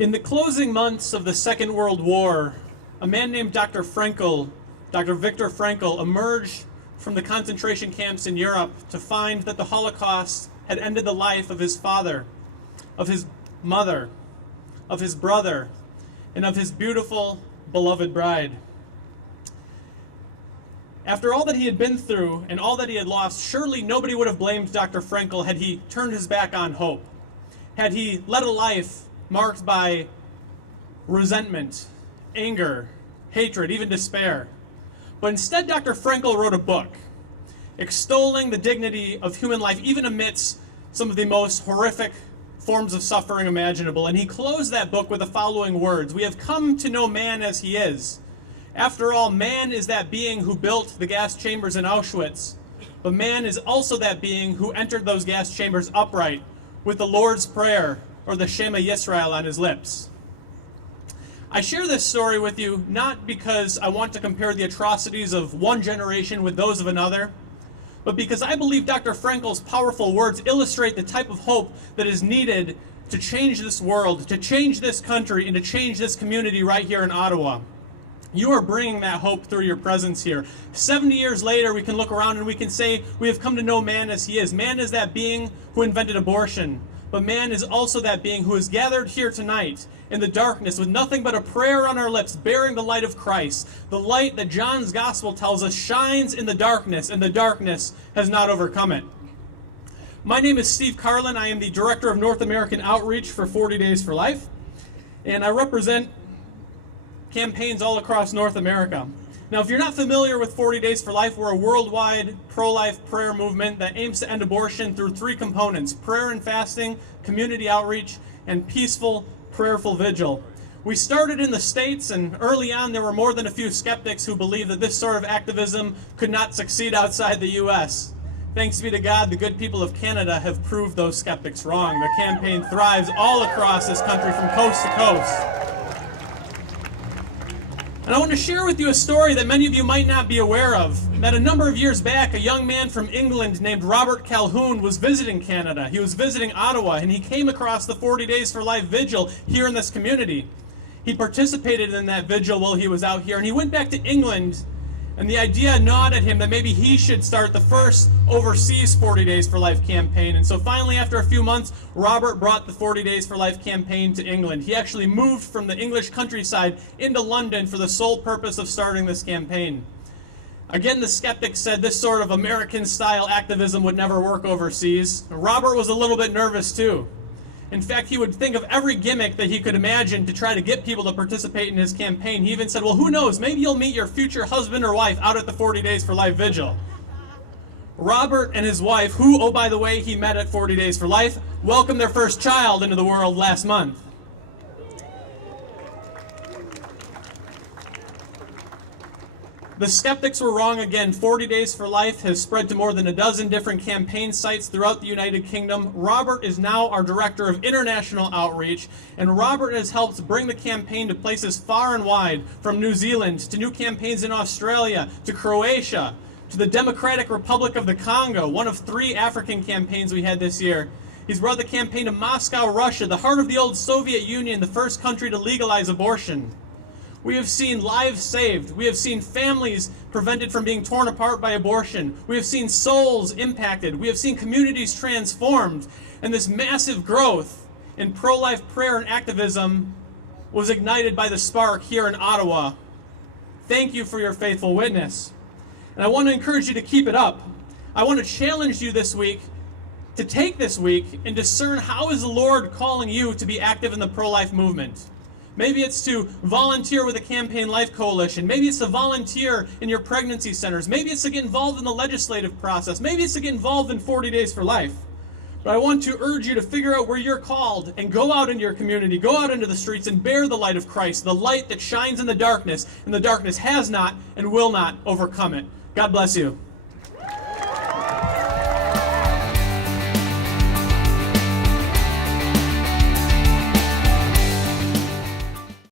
In the closing months of the Second World War, a man named Dr. Frankl, Dr. Viktor Frankl, emerged from the concentration camps in Europe to find that the Holocaust had ended the life of his father, of his mother, of his brother, and of his beautiful, beloved bride. After all that he had been through and all that he had lost, surely nobody would have blamed Dr. Frankl had he turned his back on hope, had he led a life marked by resentment, anger, hatred, even despair. But instead, Dr. Frankl wrote a book extolling the dignity of human life, even amidst some of the most horrific forms of suffering imaginable. And he closed that book with the following words: "We have come to know man as he is. After all, man is that being who built the gas chambers in Auschwitz, but man is also that being who entered those gas chambers upright with the Lord's Prayer or the Shema Yisrael on his lips." I share this story with you not because I want to compare the atrocities of one generation with those of another, but because I believe Dr. Frankl's powerful words illustrate the type of hope that is needed to change this world, to change this country, and to change this community right here in Ottawa. You are bringing that hope through your presence here. 70 years later, we can look around and we can say we have come to know man as he is. Man is that being who invented abortion, but man is also that being who is gathered here tonight in the darkness with nothing but a prayer on our lips, bearing the light of Christ, the light that John's gospel tells us shines in the darkness, and the darkness has not overcome it. My name is Steve Karlen. I am the Director of North American Outreach for 40 Days for Life, and I represent campaigns all across North America. Now, if you're not familiar with 40 Days for Life, we're a worldwide pro-life prayer movement that aims to end abortion through three components: prayer and fasting, community outreach, and peaceful, prayerful vigil. We started in the States, and early on there were more than a few skeptics who believed that this sort of activism could not succeed outside the U.S. Thanks be to God, the good people of Canada have proved those skeptics wrong. The campaign thrives all across this country from coast to coast. And I want to share with you a story that many of you might not be aware of, that a number of years back, a young man from England named Robert Calhoun was visiting Canada. He was visiting Ottawa, and he came across the 40 Days for Life vigil here in this community. He participated in that vigil while he was out here, and he went back to England, and the idea gnawed at him that maybe he should start the first overseas 40 Days for Life campaign. And so finally, after a few months, Robert brought the 40 Days for Life campaign to England. He actually moved from the English countryside into London for the sole purpose of starting this campaign. Again, the skeptics said this sort of American-style activism would never work overseas. Robert was a little bit nervous too. In fact, he would think of every gimmick that he could imagine to try to get people to participate in his campaign. He even said, well, who knows, maybe you'll meet your future husband or wife out at the 40 Days for Life vigil. Robert and his wife, who, oh by the way, he met at 40 Days for Life, welcomed their first child into the world last month. The skeptics were wrong again. 40 Days for Life has spread to more than a dozen different campaign sites throughout the United Kingdom. Robert is now our Director of International Outreach, and Robert has helped bring the campaign to places far and wide, from New Zealand to new campaigns in Australia, to Croatia, to the Democratic Republic of the Congo, one of 3 African campaigns we had this year. He's brought the campaign to Moscow, Russia, the heart of the old Soviet Union, the first country to legalize abortion. We have seen lives saved. We have seen families prevented from being torn apart by abortion. We have seen souls impacted. We have seen communities transformed. And this massive growth in pro-life prayer and activism was ignited by the spark here in Ottawa. Thank you for your faithful witness. And I want to encourage you to keep it up. I want to challenge you this week to take this week and discern how is the Lord calling you to be active in the pro-life movement. Maybe it's to volunteer with the Campaign Life Coalition. Maybe it's to volunteer in your pregnancy centers. Maybe it's to get involved in the legislative process. Maybe it's to get involved in 40 Days for Life. But I want to urge you to figure out where you're called and go out into your community, go out into the streets and bear the light of Christ, the light that shines in the darkness, and the darkness has not and will not overcome it. God bless you.